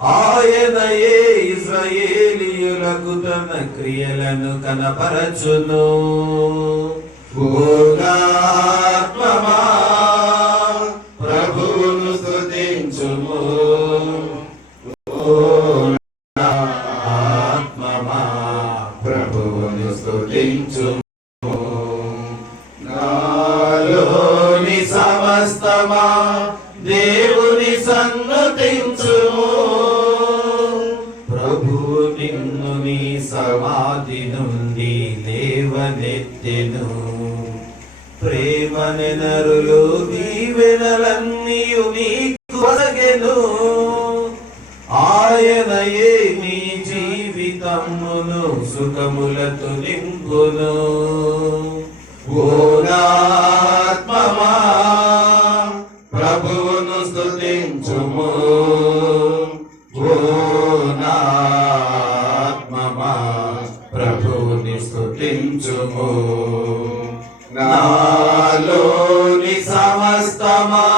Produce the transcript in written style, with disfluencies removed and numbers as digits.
ఆయనయే ఇశ్రాయేలీయులకు తన క్రియలను కనపరచును. ఆత్మమా ప్రభువును స్తుతించుము. ఆత్మమా ప్రభువును స్తుతించుము. నాలోని సమస్తమా దేవుని సన్నతించుము. ప్రభువు నిన్ను నీ సమాధి నుండి లేవనెత్తెను. ప్రేమని నరులు దీవెనలన్నీయు నీకు ఒసగెను. ఆయనయే నీ జీవితమును సుఖములతో నింపును. ఓ ఆత్మమా ప్రభువును స్తుతించుము. ఓ ఆత్మమా ప్రభువుని స్తుతించుము. నాలోని సమస్తమా